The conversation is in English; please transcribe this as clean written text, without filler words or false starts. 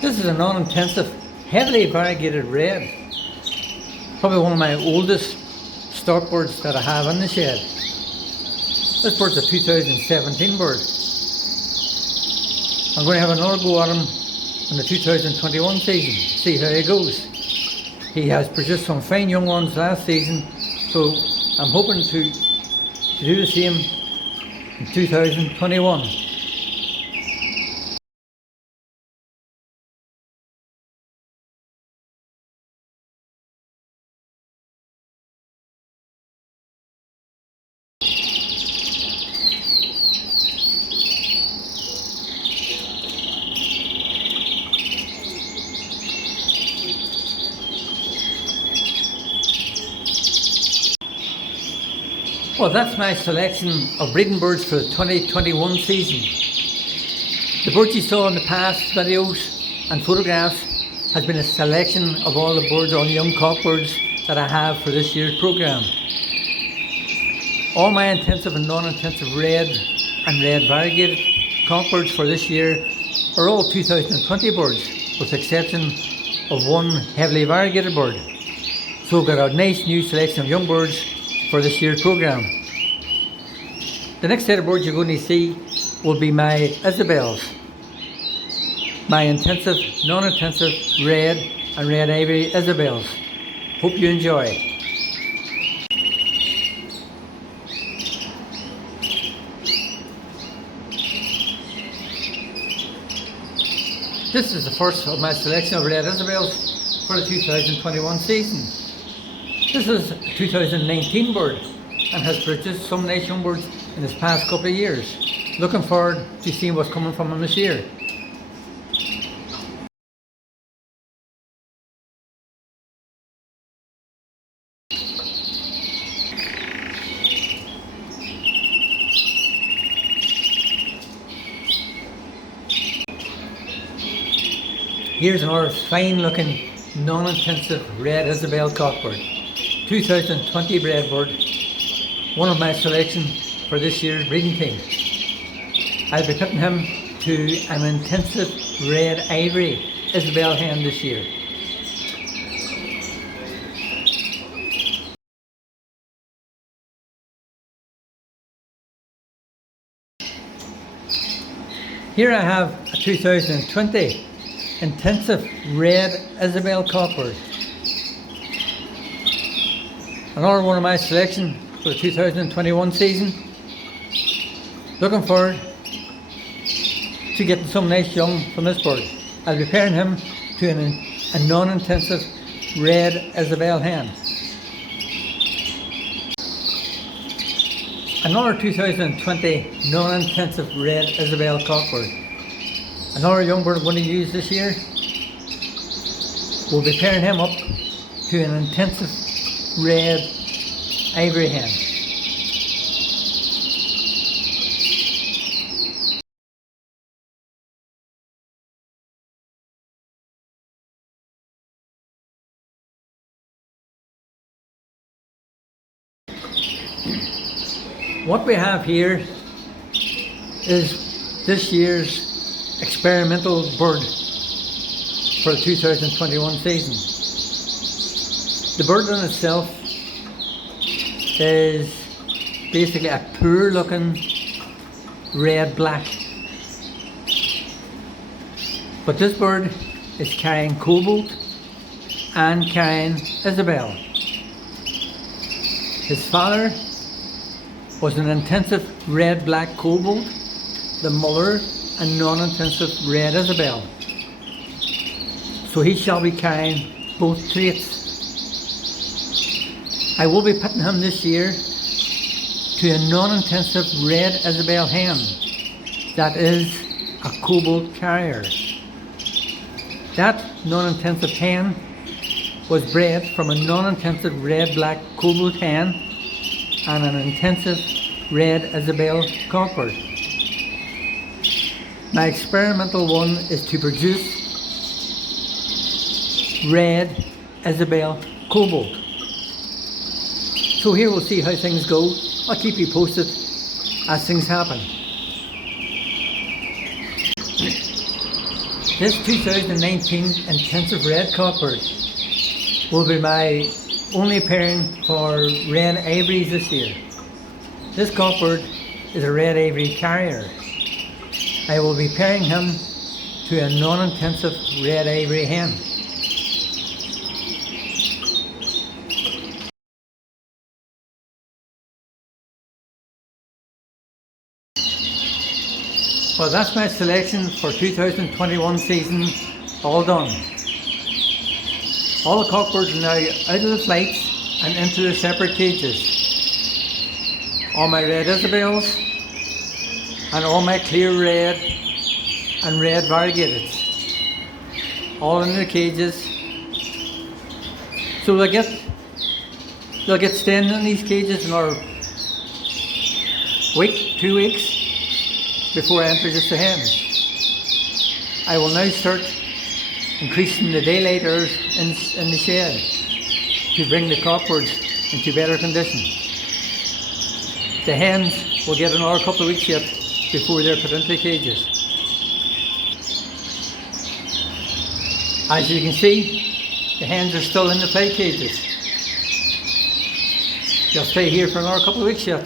This is a non-intensive, heavily variegated red. Probably one of my oldest stock birds that I have in the shed. This bird's a 2017 bird. I'm going to have another go at him in the 2021 season, see how he goes. He has produced some fine young ones last season, so I'm hoping to do the same in 2021. Well, that's my selection of breeding birds for the 2021 season. The birds you saw in the past videos and photographs has been a selection of all the birds, all the young cock birds that I have for this year's programme. All my intensive and non-intensive red and red variegated cock birds for this year are all 2020 birds, with the exception of one heavily variegated bird. So we've got a nice new selection of young birds for this year's programme. The next set of birds you're going to see will be my Isabels, my intensive, non-intensive red and red ivory Isabels. Hope you enjoy. This is the first of my selection of red Isabels for the 2021 season. This is a 2019 bird and has produced some nice young birds in this past couple of years. Looking forward to seeing what's coming from him this year. Here's another fine looking non-intensive red Isabel cockbird. 2020 bred bird, one of my selection for this year's breeding team. I'll be putting him to an intensive red ivory Isabel hen this year. Here I have a 2020 intensive red Isabel cockbird. Another one of my selection for the 2021 season. Looking forward to getting some nice young from this bird. I'll be pairing him to a non-intensive red Isabel hen. Another 2020 non-intensive red Isabel cockbird. Another young bird I'm going to use this year. We'll be pairing him up to an intensive red ivory hen. What we have here is this year's experimental bird for the 2021 season. The bird in itself is basically a poor looking red-black. But this bird is carrying Cobalt and carrying Isabel. His father was an intensive red-black Cobalt, the mother a non-intensive red Isabel. So he shall be carrying both traits. I will be putting him this year to a non-intensive red Isabel hen that is a Cobalt carrier. That non-intensive hen was bred from a non-intensive red-black Cobalt hen and an intensive red Isabel cockbird. My experimental one is to produce red Isabel Cobalt. So here we'll see how things go. I'll keep you posted as things happen. This 2019 intensive red cockbird will be my only pairing for red ivories this year. This cockbird is a red ivory carrier. I will be pairing him to a non-intensive red ivory hen. Well, that's my selection for 2021 season, all done. All the cockbirds are now out of the flights and into their separate cages. All my red Isabels and all my clear red and red variegateds, all in their cages. So they'll get staying in these cages another week, 2 weeks before I introduce the hens. I will now start increasing the daylight hours in the shed to bring the cockbirds into better condition. The hens will get another couple of weeks yet before they're put into cages. As you can see, the hens are still in the fly cages. They'll stay here for another couple of weeks yet.